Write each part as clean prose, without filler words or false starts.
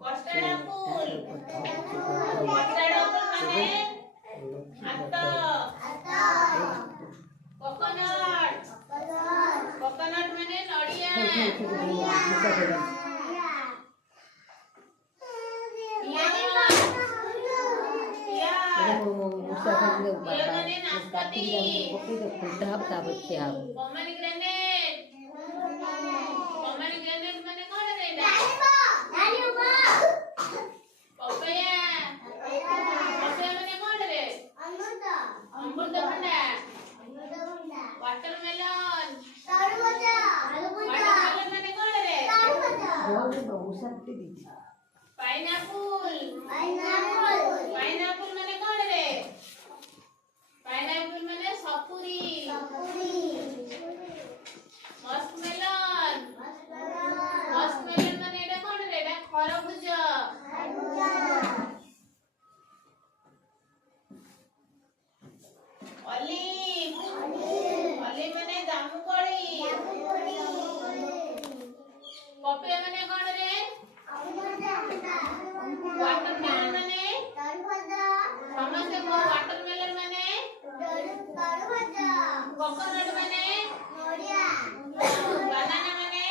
Custard apple. Custard apple মানে আতা। Coconut. Coconut মানে নড়িয়া। Pomegranate. Pomegranate মানে কোন রে এটা? Papaya. Papaya মানে কোন রে? অমৃতভণ্ডা। Watermelon. Watermelon মানে কোন রে? Pineapple. Pineapple মানে কোন রে? Pineapple মানে সপুরি। Muskmelon. Muskmelon মানে এটা কোন রে? এটা খরবুজ। Olive. Olive মানে জামুকড়ি। Papaya মানে কোন রে? Watermelon মানে ସମସ୍ତେ କହ watermelon ମାନେ coconut ମାନେ banana ମାନେ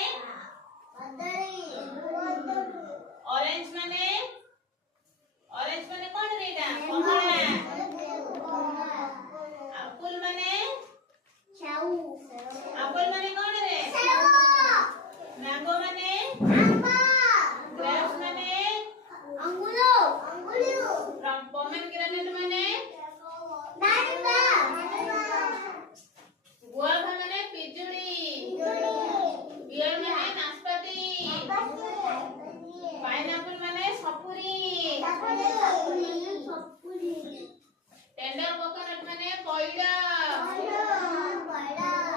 orange ମାନେ କଣ ରେ ଏଟା? କମଳା। apple ମାନେ apple ମାନେ କଣ ରେ? mango ମାନେ grapes ମାନେ pomegranate ମାନେ guava ମାନେ ପିଜୁଳି। pear ମାନେ ନାସପାତି। pineapple ମାନେ ସପୁରୀ। tender coconut ମାନେ ପଇଡ।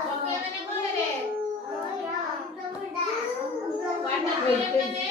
papaya ମାନେ କଣ ରେ? watermelon ମାନେ